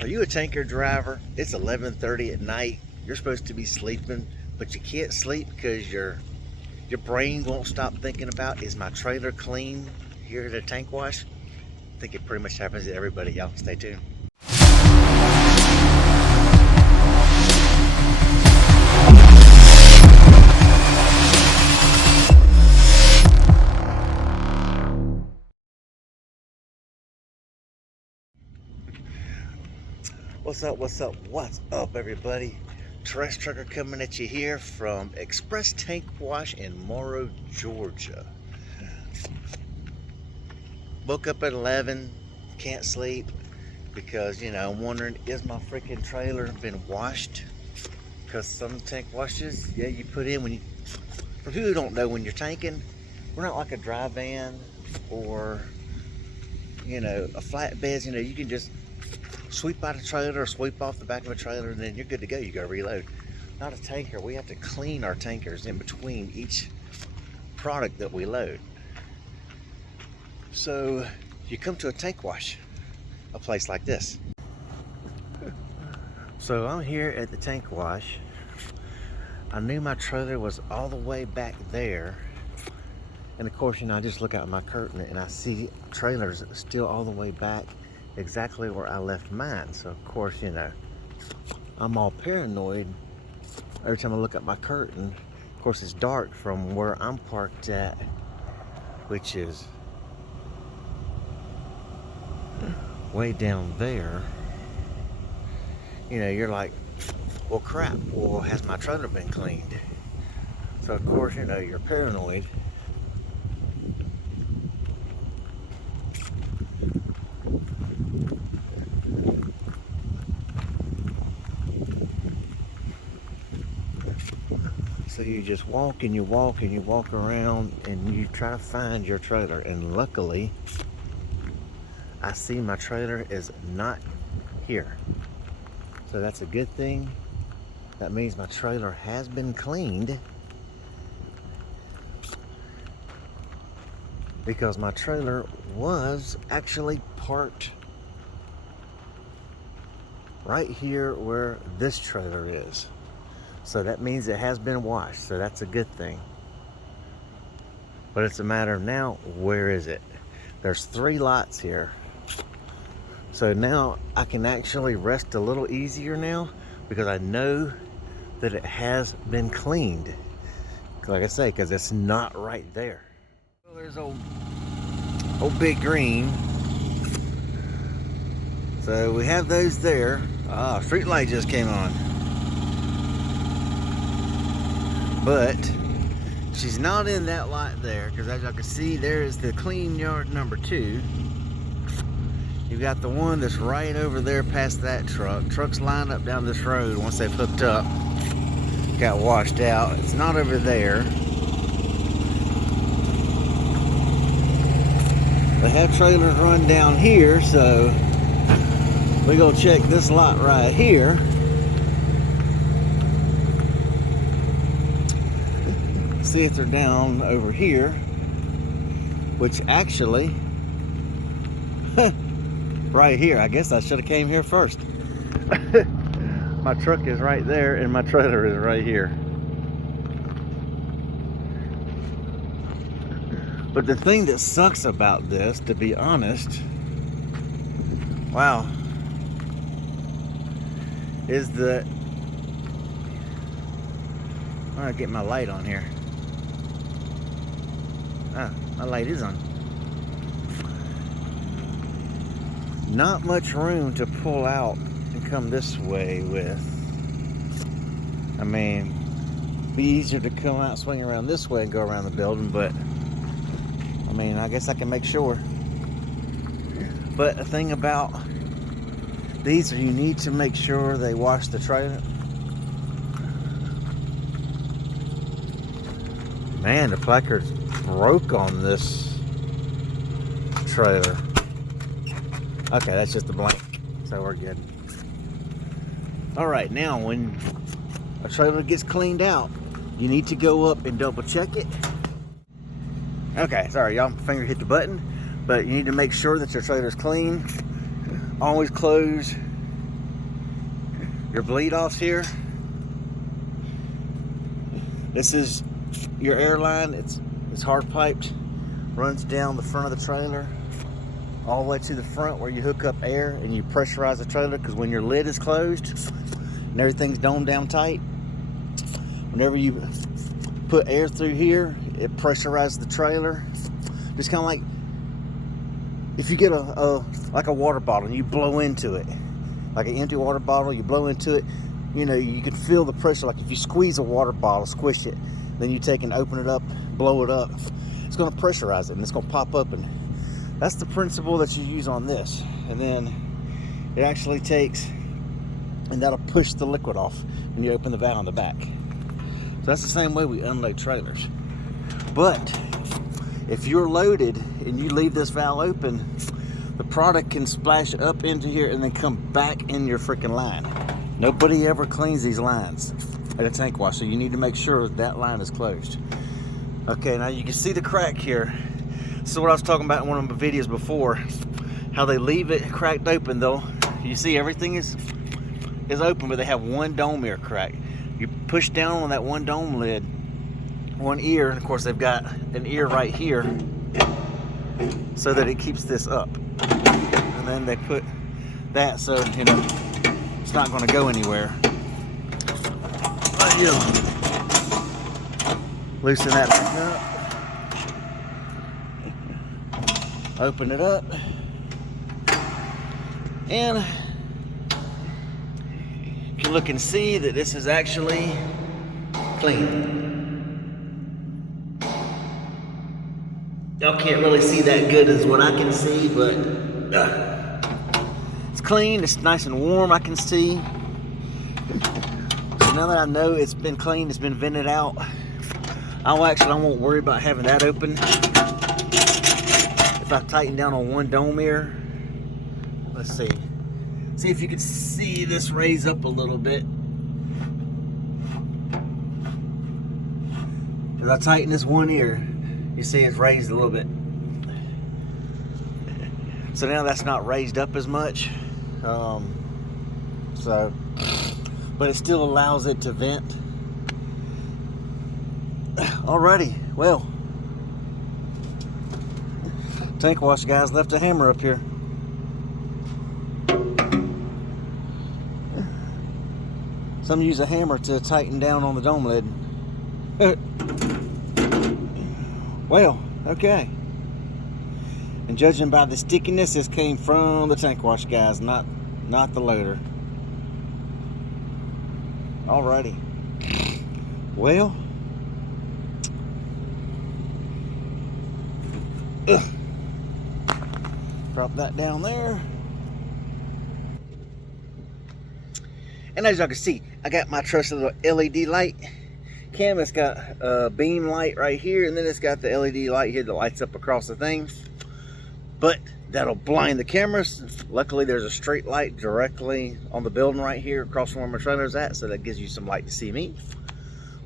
Are you a tanker driver? It's 11:30 at night. You're supposed to be sleeping, but you can't sleep because your brain won't stop thinking about, is my trailer clean here at a tank wash? I think it pretty much happens to everybody. Y'all stay tuned. What's up, everybody? Trash Trucker coming at you here from Express Tank Wash in Morrow, Georgia. Woke up at 11, can't sleep because, I'm wondering, is my freaking trailer been washed? Because some tank washes, you put in when you, for people who don't know, when you're tanking, we're not like a dry van or, a flatbed. You can just sweep out a trailer or sweep off the back of a trailer and then you're good to go. You got to reload. Not a tanker. We have to clean our tankers in between each product that we load. So you come to a tank wash, a place like this. So I'm here at the tank wash. I knew my trailer was all the way back there. And of course, I just look out my curtain and I see trailers still all the way back exactly where I left mine. So of course, I'm all paranoid every time I look at my curtain. Of course, it's dark from where I'm parked at, which is way down there. You're like, well, crap, well, has my trailer been cleaned? So of course, you're paranoid. So you just walk and you walk and you walk around and you try to find your trailer. And luckily, I see my trailer is not here. So that's a good thing. That means my trailer has been cleaned, because my trailer was actually parked right here where this trailer is. So that means it has been washed, so that's a good thing. But it's a matter of now, where is it? There's 3 lots here. So now I can actually rest a little easier now because I know that it has been cleaned. Like I say, because it's not right there. Well, there's old Big Green. So we have those there. Ah, street light just came on. But she's not in that lot there, because as y'all can see, there is the clean yard number 2. You've got the one that's right over there past that truck. Trucks lined up down this road once they've hooked up, got washed out. It's not over there. They have trailers run down here, so we go check this lot right here. See if they're down over here, which actually right here, I guess I should have came here first. My truck is right there and my trailer is right here. But the thing that sucks about this, to be honest, wow, is that I'm gonna get my light on here. Ah, my light is on. Not much room to pull out and come this way with. I mean, be easier to come out, swing around this way and go around the building, but I mean, I guess I can make sure. But the thing about these, you need to make sure they wash the trailer. Man, the placard's broke on this trailer. Okay, that's just a blank, so we're good. All right, now when a trailer gets cleaned out, you need to go up and double check it. Okay, sorry y'all, finger hit the button, but you need to make sure that your trailer's clean always close your bleed offs here. This is your air line. It's hard piped, runs down the front of the trailer all the way to the front where you hook up air and you pressurize the trailer, because when your lid is closed and everything's domed down tight, whenever you put air through here, it pressurizes the trailer. Just kind of like if you get like a water bottle and you blow into it, like an empty water bottle, you blow into it, you know, you can feel the pressure. Like if you squeeze a water bottle, squish it, then you take and open it up, blow it up, it's going to pressurize it and it's going to pop up. And that's the principle that you use on this. And then it actually takes, and that'll push the liquid off when you open the valve on the back. So that's the same way we unload trailers. But if you're loaded and you leave this valve open, the product can splash up into here and then come back in your freaking line. Nobody ever cleans these lines at a tank wash, so you need to make sure that line is closed. Okay, now you can see the crack here. So what I was talking about in one of my videos before, how they leave it cracked open though. You see everything is open, but they have one dome ear crack. You push down on that one dome lid, one ear, and of course they've got an ear right here so that it keeps this up. And then they put that so, you know, it's not going to go anywhere. But, you know, loosen that back up. Open it up. And you can look and see that this is actually clean. Y'all can't really see that good as what I can see, but it's clean, it's nice and warm, I can see. So now that I know it's been cleaned, it's been vented out, I won't worry about having that open. If I tighten down on one dome ear, let's see. See if you can see this raise up a little bit. As I tighten this one ear, you see it's raised a little bit. So now that's not raised up as much. But it still allows it to vent. Alrighty, well, tank wash guys left a hammer up here. Some use a hammer to tighten down on the dome lid. Well, okay. And judging by the stickiness, this came from the tank wash guys, not the loader. Alrighty. Well, drop that down there. And as y'all can see, I got my trusty little LED light. Cam, it's got a beam light right here, and then it's got the LED light here that lights up across the thing. But that'll blind the cameras. Luckily, there's a straight light directly on the building right here across from where my trailer's at, so that gives you some light to see me.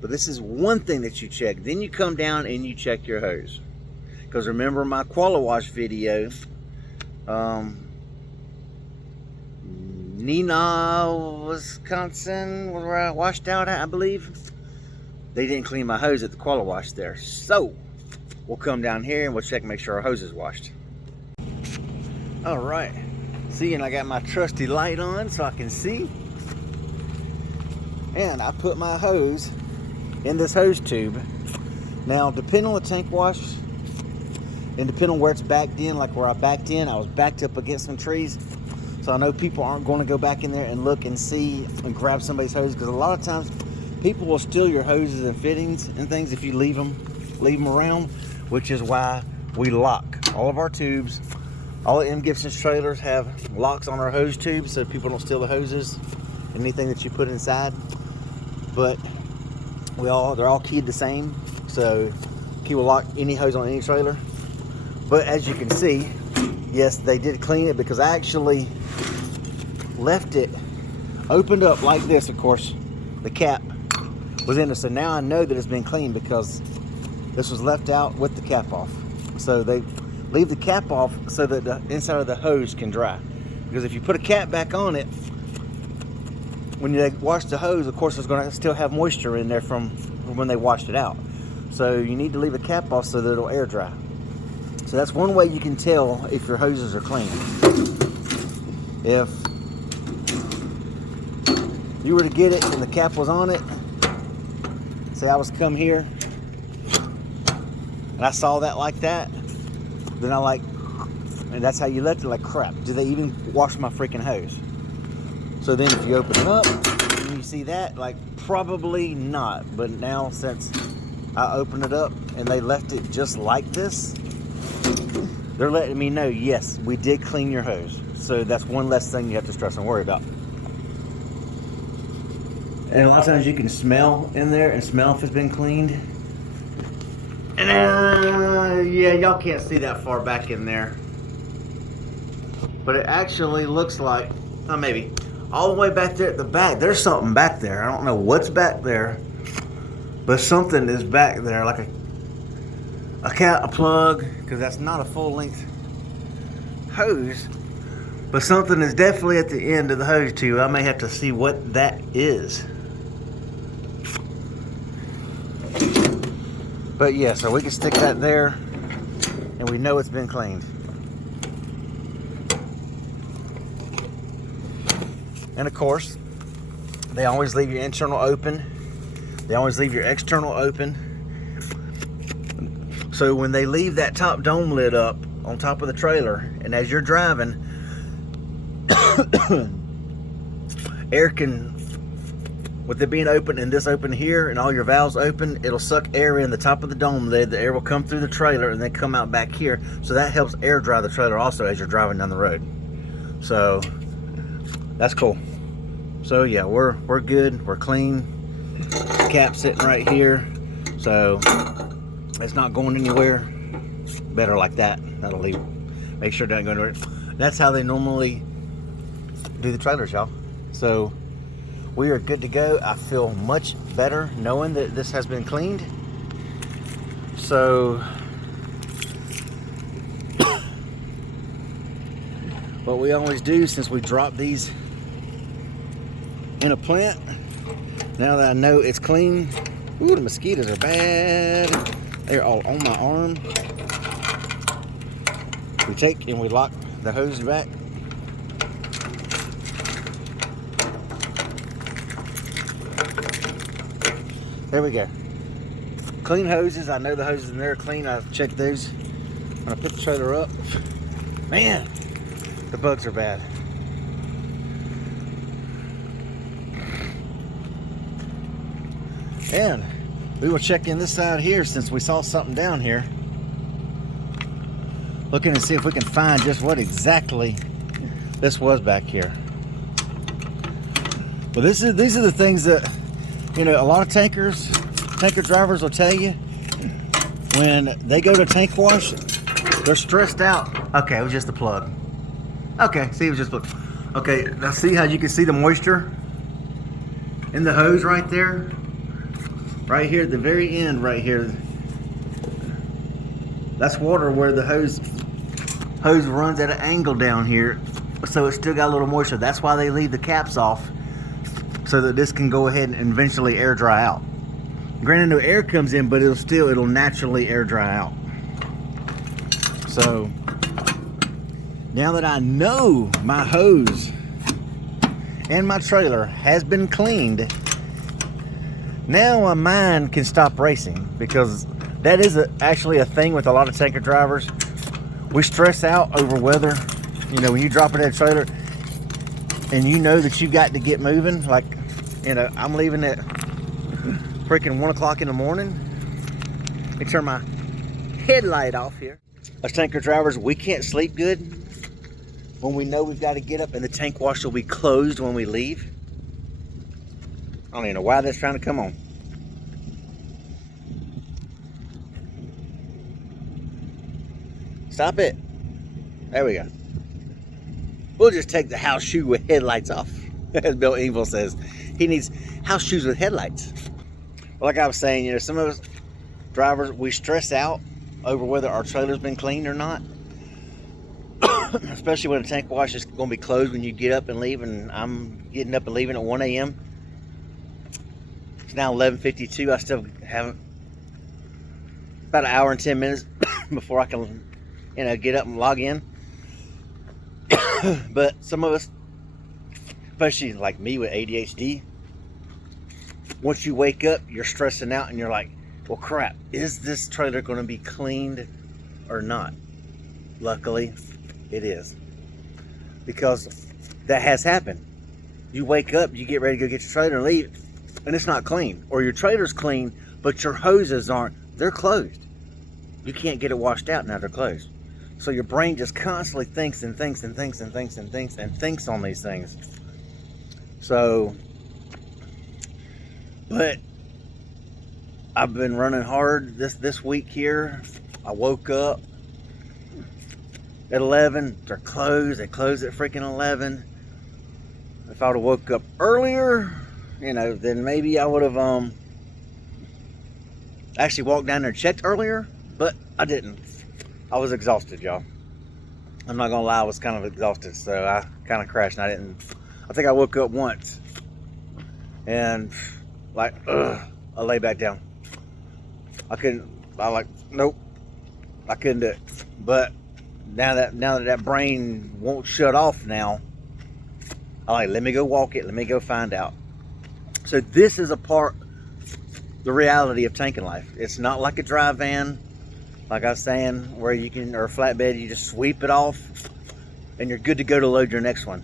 But this is one thing that you check. Then you come down and you check your hose. Because remember my Quali Wash video, Neenah, Wisconsin, where I washed out at, I believe. They didn't clean my hose at the Quali Wash there. So, we'll come down here and we'll check and make sure our hose is washed. Alright. See, and I got my trusty light on so I can see. And I put my hose in this hose tube. Now, depending on the tank wash, and depending on where it's backed in, like where I backed in, I was backed up against some trees. So I know people aren't going to go back in there and look and see and grab somebody's hose, because a lot of times people will steal your hoses and fittings and things if you leave them around, which is why we lock all of our tubes. All of M. Gibson's trailers have locks on our hose tubes so people don't steal the hoses, anything that you put inside. But they're all keyed the same, so key will lock any hose on any trailer. But as you can see, yes, they did clean it, because I actually left it opened up like this. Of course, the cap was in it, so now I know that it's been cleaned because this was left out with the cap off. So they leave the cap off so that the inside of the hose can dry. Because if you put a cap back on it, when they wash the hose, of course, it's going to still have moisture in there from when they washed it out. So you need to leave a cap off so that it'll air dry. So that's one way you can tell if your hoses are clean. If you were to get it and the cap was on it, say I was come here and I saw that like that, then I like, and that's how you left it, like, crap, do they even wash my freaking hose? So then if you open it up and you see that, like, probably not. But now since I opened it up and they left it just like this, they're letting me know, yes, we did clean your hose. So that's one less thing you have to stress and worry about. And a lot of times you can smell in there and smell if it's been cleaned. And yeah, y'all can't see that far back in there. But it actually looks like, oh, maybe, all the way back there at the back, there's something back there. I don't know what's back there, but something is back there, like a plug, because that's not a full length hose, but something is definitely at the end of the hose tube. I may have to see what that is. But yeah, so we can stick that there and we know it's been cleaned. And of course, they always leave your internal open. They always leave your external open. So when they leave that top dome lid up on top of the trailer, and as you're driving, air can, with it being open and this open here and all your valves open, it'll suck air in the top of the dome lid. The air will come through the trailer and then come out back here. So that helps air dry the trailer also as you're driving down the road. So that's cool. So yeah, we're good, we're clean. Cap sitting right here, so it's not going anywhere. Better like that. That'll leave. Make sure it doesn't go anywhere. That's how they normally do the trailers, y'all. So we are good to go. I feel much better knowing that this has been cleaned. So what we always do, since we drop these in a plant, now that I know it's clean, ooh, the mosquitoes are bad. They're all on my arm. We take and we lock the hose back. There we go. Clean hoses. I know the hoses in there are clean. I've checked those. When I put the trailer up, man, the bugs are bad. And we will check in this side here since we saw something down here. Looking to see if we can find just what exactly this was back here. Well, these are the things that, you know, a lot of tanker drivers will tell you when they go to tank wash, they're stressed out. Okay, it was just the plug. Okay, see, it was just the plug. Okay, now see how you can see the moisture in the hose right there? Right here at the very end, right here. That's water where the hose runs at an angle down here, so it's still got a little moisture. That's why they leave the caps off, so that this can go ahead and eventually air dry out. Granted, no air comes in, but it'll naturally air dry out. So now that I know my hose and my trailer has been cleaned, now my mind can stop racing, because that is actually a thing with a lot of tanker drivers. We stress out over weather. You know, when you drop it in a trailer and you know that you got to get moving, like, you know, I'm leaving at freaking 1 o'clock in the morning. Let me turn my headlight off here. Us tanker drivers, we can't sleep good when we know we've got to get up and the tank wash will be closed when we leave. I don't even know why that's trying to come on. Stop it. There we go. We'll just take the house shoe with headlights off. As Bill Engvall says, he needs house shoes with headlights. Well, like I was saying, you know, some of us drivers, we stress out over whether our trailer's been cleaned or not. especially when a tank wash is going to be closed when you get up and leave, and I'm getting up and leaving at 1 a.m. It's now 11:52. I still haven't, about an hour and 10 minutes before I can, get up and log in. But some of us, especially like me with ADHD, once you wake up, you're stressing out and you're like, well, crap, is this trailer going to be cleaned or not? Luckily, it is. Because that has happened. You wake up, you get ready to go get your trailer and leave, and it's not clean. Or your trailer's clean, but your hoses aren't. They're closed. You can't get it washed out now they're closed. So your brain just constantly thinks and thinks and thinks and thinks and thinks and thinks on these things. So, but I've been running hard this week here. I woke up at 11. They're closed. They close at freaking 11. If I would have woke up earlier, then maybe I would have actually walked down there and checked earlier, but I didn't. I was exhausted, y'all. I'm not gonna lie, I was kind of exhausted, so I kind of crashed and I think I woke up once and I lay back down. Nope, I couldn't do it. But now that brain won't shut off now, let me go walk it, let me go find out. So this is the reality of tanking life. It's not like a dry van, like I was saying, where you can, or a flatbed, you just sweep it off and you're good to go to load your next one.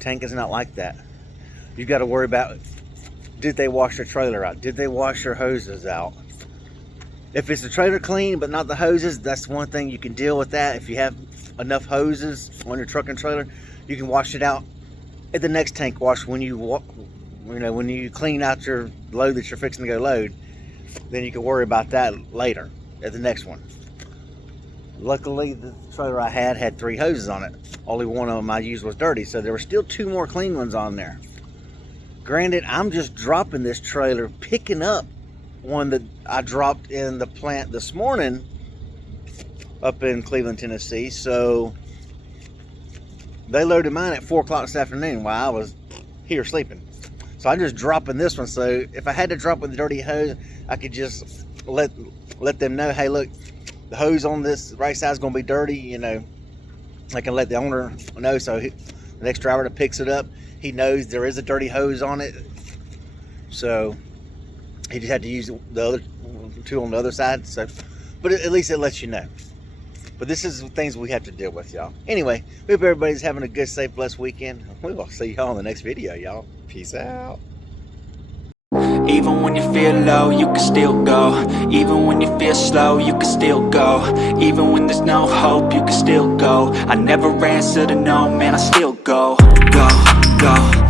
Tank is not like that. You've got to worry about, did they wash their trailer out? Did they wash their hoses out? If it's the trailer clean but not the hoses, that's one thing you can deal with that. If you have enough hoses on your truck and trailer, you can wash it out at the next tank wash when you clean out your load that you're fixing to go load. Then you can worry about that later at the next one. Luckily, the trailer I had 3 hoses on it. Only one of them I used was dirty, so there were still 2 more clean ones on there. Granted, I'm just dropping this trailer, picking up one that I dropped in the plant this morning up in Cleveland, Tennessee. So they loaded mine at 4 o'clock this afternoon while I was here sleeping. So I'm just dropping this one. So if I had to drop with the dirty hose, I could just let them know, hey, look, the hose on this right side is going to be dirty. I can let the owner know, so the next driver that picks it up, he knows there is a dirty hose on it. So he just had to use the other 2 on the other side. So, but at least it lets you know. But this is things we have to deal with, y'all. Anyway, we hope everybody's having a good, safe, blessed weekend. We will see y'all in the next video, y'all. Peace out. Even when you feel low, you can still go. Even when you feel slow, you can still go. Even when there's no hope, you can still go. I never answer to no, man, I still go. Go, go.